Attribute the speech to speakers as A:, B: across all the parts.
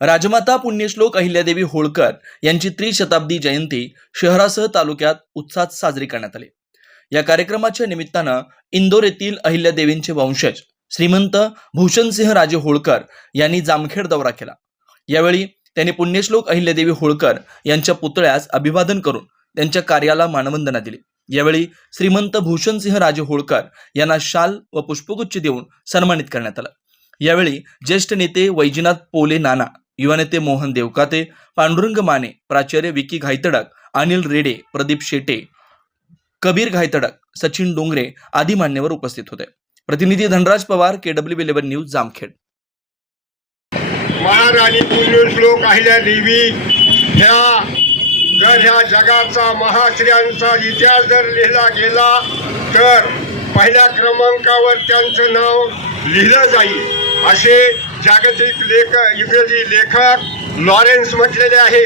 A: राजमाता पुण्यश्लोक अहिल्यादेवी होळकर यांची त्रिशताब्दी जयंती शहरासह तालुक्यात उत्साहात साजरी करण्यात आली. या कार्यक्रमाच्या निमित्तानं इंदोर येथील अहिल्यादेवींचे वंशज श्रीमंत भूषणसिंह राजे होळकर यांनी जामखेड दौरा केला. यावेळी त्यांनी पुण्यश्लोक अहिल्यादेवी होळकर यांच्या पुतळ्यास अभिवादन करून त्यांच्या कार्याला मानवंदना दिली. यावेळी श्रीमंत भूषणसिंह राजे होळकर यांना शाल व पुष्पगुच्छ देऊन सन्मानित करण्यात आलं. यावेळी ज्येष्ठ नेते वैजनाथ पोले नाना युवा नेते मोहन देवकाते पांडुरंग माने प्राचार्य विकी घायतडक अनिल रेडे प्रदीप शेटे कबीर घायतडक सचिन डोंगरे आदी मान्यवर उपस्थित होते. प्रतिनिधी Dhanraj Pawar K W eleven news Jamkhed.
B: Maharani Ahilya Devi ह्या जर ह्या जगाचा महाश्रियांचा इतिहास जर लिहिला गेला तर पहिल्या क्रमांकावर त्यांचं नाव लिहिलं जाईल. असे जागतिक लेख इंग्रजी लेखक लॉरेन्स म्हटलेले आहे.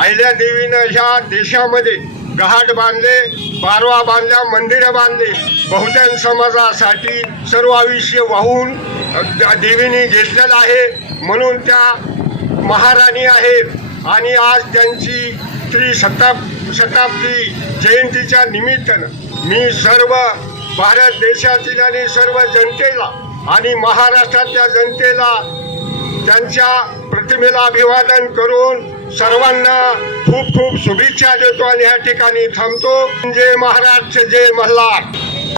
B: अहिल्या देवीनं ह्या देशामध्ये गहाट बांधले बारवा बांधल्या मंदिरं बांधली. बहुजन समाजासाठी सर्व आयुष्य वाहून अ, देवीने घेतलेलं आहे. म्हणून त्या महाराणी आहेत. आणि आज त्यांची त्रिशताब शताब्दी जयंतीच्या निमित्तानं मी सर्व भारत देशातील आणि सर्व जनतेला आणि महाराष्ट्रातल्या जनतेला त्यांच्या प्रतिमेला अभिवादन करून सर्वांना खूप खूप शुभेच्छा देतो आणि या ठिकाणी थांबतो. जय महाराष्ट्र जय मल्हार.